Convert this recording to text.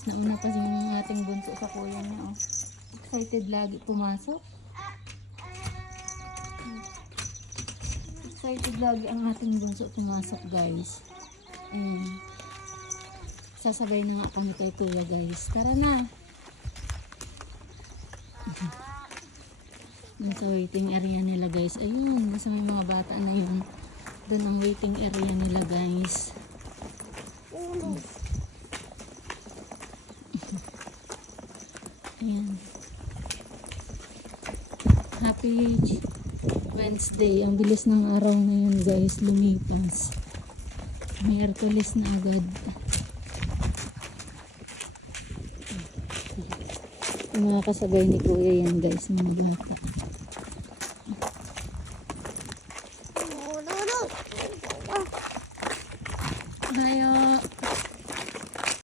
guys. Nauna pa yung ating bunso sa kuya niya. Oh. Excited lagi pumasok. Excited lagi ang ating bunso pumasok guys. Ayan. Sasabay na nga kami kay kuya guys. Tara na. Dun sa waiting area nila guys. Ayun. Nasa may mga bata na yun. Doon ang waiting area nila guys. Ayan. Happy Wednesday. Ang bilis ng araw ngayon guys. Lumipas. May Hercules na agad. Yung mga kasabay ni kuya yan guys. Mga bata.